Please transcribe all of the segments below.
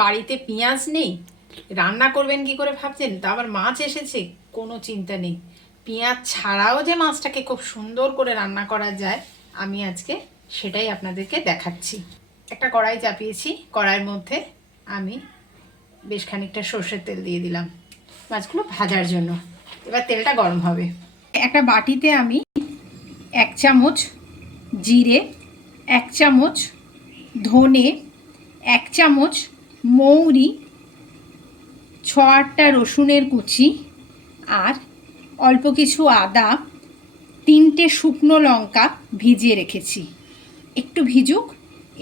বাড়িতে পেঁয়াজ নেই, রান্না করবেন কি করে ভাবছেন? তা আবার মাছ এসেছে, কোনো চিন্তা নেই। পেঁয়াজ ছাড়াও যে মাছটাকে খুব সুন্দর করে রান্না করা যায়, আমি আজকে সেটাই আপনাদেরকে দেখাচ্ছি। একটা কড়াই চাপিয়েছি, কড়াইয়ের মধ্যে আমি বেশ খানিকটা সর্ষের তেল দিয়ে দিলাম মাছগুলো ভাজার জন্য। এবার তেলটা গরম হবে। একটা বাটিতে আমি 1 চামচ জিরে, 1 চামচ ধনে, 1 চামচ মৌরি, 6-8টা রসুনের কুচি আর অল্প কিছু আদা, 3টে শুকনো লঙ্কা ভিজিয়ে রেখেছি। একটু ভিজুক,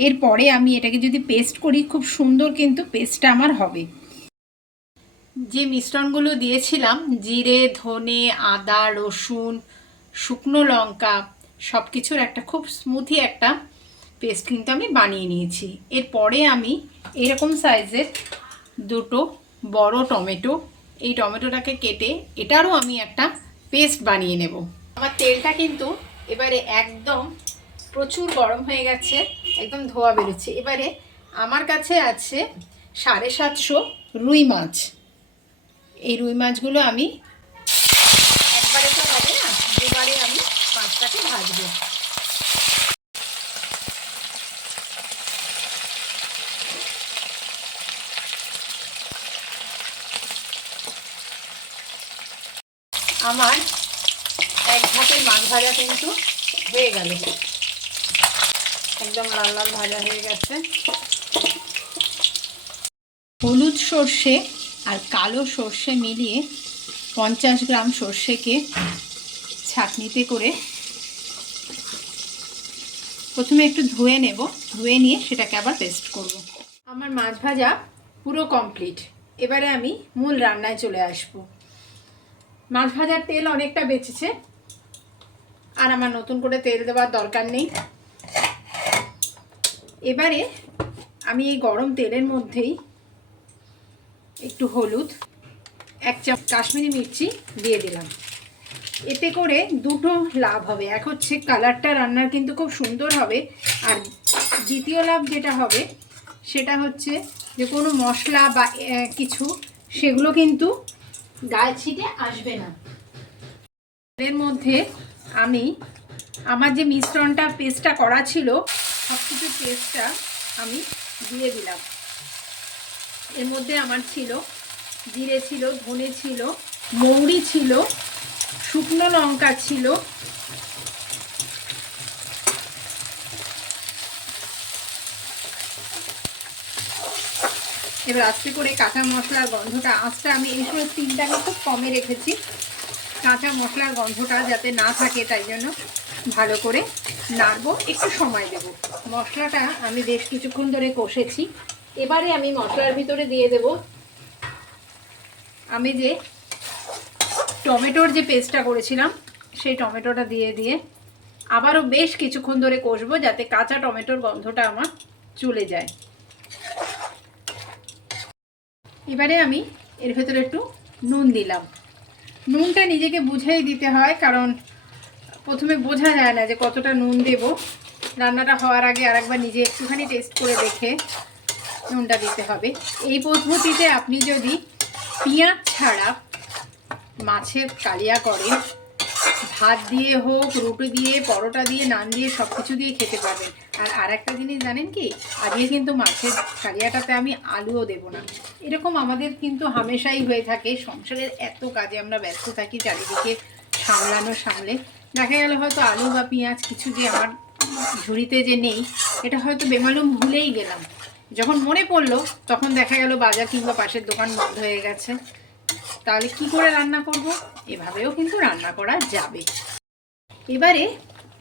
এরপরে আমি এটাকে যদি পেস্ট করি খুব সুন্দর কিন্তু পেস্টটা আমার হবে। যে মিশ্রণগুলো দিয়েছিলাম, জিরে, ধনে, আদা, রসুন, শুকনো লঙ্কা, সব কিছুর একটা খুব স্মুথি একটা পেস্ট কিন্তু আমি বানিয়ে নিয়েছি। এরপরে আমি এরকম সাইজের 2টো বড় টমেটো, এই টমেটোটাকে কেটে এটারও আমি একটা পেস্ট বানিয়ে নেব। আমার তেলটা কিন্তু এবারে একদম প্রচুর গরম হয়ে গেছে, একদম ধোয়া বেরোচ্ছে। এবারে আমার কাছে আছে 750 রুই মাছ। এই রুই মাছগুলো আমি একবারে তো হবে না, দুবারে আমি মাছটাকে ভাজবো। আমার এক ধাপে মাছ ভাজা কিন্তু হয়ে গেল, একদম লাল লাল ভাজা হয়ে গেছে। হলুদ সর্ষে আর কালো সর্ষে মিলিয়ে 50 গ্রাম সর্ষেকে ছাঁকনিতে করে প্রথমে একটু ধুয়ে নেব, ধুয়ে নিয়ে সেটাকে আবার পেস্ট করব। আমার মাছ ভাজা পুরো কমপ্লিট। এবারে আমি মূল রান্নায় চলে আসব। মাছ ভাজার তেল অনেকটা বেঁচেছে, আর আমার নতুন করে তেল দেওয়ার দরকার নেই। এবারে আমি এই গরম তেলের মধ্যেই একটু হলুদ, 1 চামচ কাশ্মীরি মির্চি দিয়ে দিলাম। এতে করে দুটো লাভ হবে। এক হচ্ছে কালারটা রান্নার কিন্তু খুব সুন্দর হবে, আর দ্বিতীয় লাভ যেটা হবে সেটা হচ্ছে যে কোনো মশলা বা কিছু সেগুলো কিন্তু গায়ে ছিটে আসবে না। এর মধ্যে আমি আমার যে মিশ্রণটা পেস্টটা করা ছিল, সব কিছু পেস্টটা আমি দিয়ে দিলাম। এর মধ্যে আমার ছিল জিরে, ছিল ধনে, ছিল মৌরি, ছিল শুকনো লঙ্কা, ছিল এবার আস্তে করে কাঁচা মশলার গন্ধটা, আঁচটা আমি এই সময় তিনটাকে খুব কমে রেখেছি, কাঁচা মশলার গন্ধটা যাতে না থাকে, তাই জন্য ভালো করে নাড়বো, একটু সময় দেব। মশলাটা আমি বেশ কিছুক্ষণ ধরে কষেছি। এবারে আমি মশলার ভিতরে দিয়ে দেব আমি যে টমেটোর যে পেস্টটা করেছিলাম সেই টমেটোটা দিয়ে আবারও বেশ কিছুক্ষণ ধরে কষবো, যাতে কাঁচা টমেটোর গন্ধটা আমার চলে যায়। এবারে আমি এর ভেতরে একটু নুন দিলাম। নুনটা নিজেকে বুঝেই দিতে হয়, কারণ প্রথমে বোঝা যায় না যে কতটা নুন দেব। রান্নাটা হওয়ার আগে আরেকবার নিজে একটুখানি টেস্ট করে দেখে নুনটা দিতে হবে। এই পদ্ধতিতে আপনি যদি পেঁয়াজ ছাড়া মাছের কালিয়া করেন, ভাত দিয়ে হোক, রুটি দিয়ে, পরোটা দিয়ে, নান দিয়ে, সব কিছু দিয়ে খেতে পারবেন। আর একটা জিনিস জানেন কি, আজকে কিন্তু মাছের কালিয়াটাতে আমি আলুও দেব না। এরকম আমাদের কিন্তু হামেশাই হয়ে থাকে। সংসারের এত কাজে আমরা ব্যস্ত থাকি, চারিদিকে সামলে দেখা গেল হয়তো আলু বা পেঁয়াজ কিছু যে আমার ঝুড়িতে যে নেই, এটা হয়তো বেমালুম ভুলেই গেলাম। যখন মনে পড়লো তখন দেখা গেল বাজার কিংবা পাশের দোকান বন্ধ হয়ে গেছে। তাহলে কি করে রান্না করব? এভাবেও কিন্তু রান্না করা যাবে। এবারে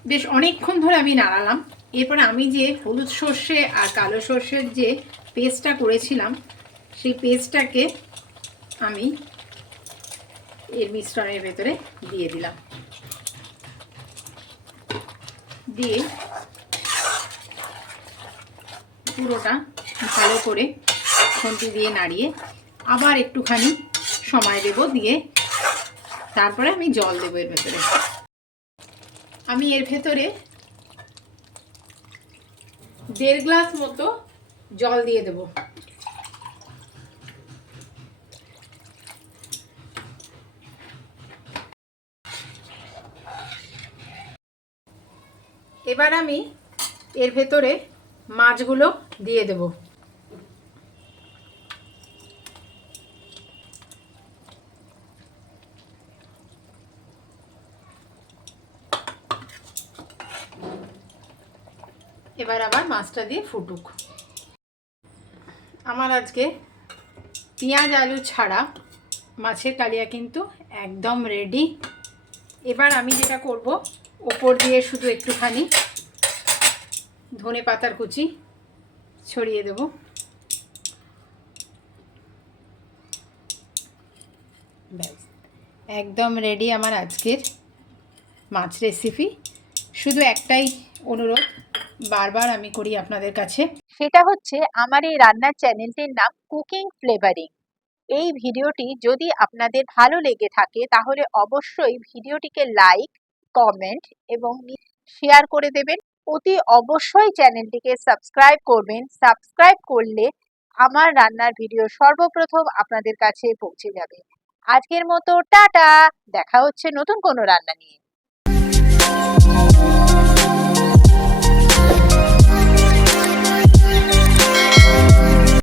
বেশ অনেকক্ষণ ধরে আমি নাড়ালাম। এরপরে আমি যে হলুদ সর্ষে আর কালো সর্ষের যে পেস্টটা করেছিলাম, সেই পেস্টটাকে আমি এর মিশ্রণের ভেতরে দিয়ে দিলাম। দিয়ে পুরোটা ভালো করে খুন্তি দিয়ে নাড়িয়ে আবার একটুখানি সময় দেব, দিয়ে তারপরে আমি জল দেবো এর ভেতরে। আমি এর ভেতরে 1.5 গ্লাস মতো জল দিয়ে দেব। এবার আমি এর ভেতরে মাছগুলো দিয়ে দেব। এবার আবার মাছটা দিয়ে ফুটুক। আমার আজকে পেঁয়াজ আলু ছাড়া মাছের কালিয়া কিন্তু একদম রেডি। এবার আমি যেটা করব, ওপর দিয়ে শুধু একটুখানি ধনে পাতার কুচি ছড়িয়ে দেব। ব্যাস, একদম রেডি আমার আজকের মাছ রেসিপি। শুধু একটাই অনুরোধ বারবার আমি করি আপনাদের কাছে, সেটা হচ্ছে আমার এই রান্নার চ্যানেলটির নাম কুকিং ফ্লেভারিং। এই ভিডিওটি যদি আপনাদের ভালো লেগে থাকে তাহলে অবশ্যই ভিডিওটিকে লাইক, কমেন্ট এবং শেয়ার করে দেবেন। অতি অবশ্যই চ্যানেলটিকে সাবস্ক্রাইব করবেন। সাবস্ক্রাইব করলে আমার রান্নার ভিডিও সর্বপ্রথম আপনাদের কাছে পৌঁছে যাবে। আজকের মতো টাটা, দেখা হচ্ছে নতুন কোনো রান্না নিয়ে।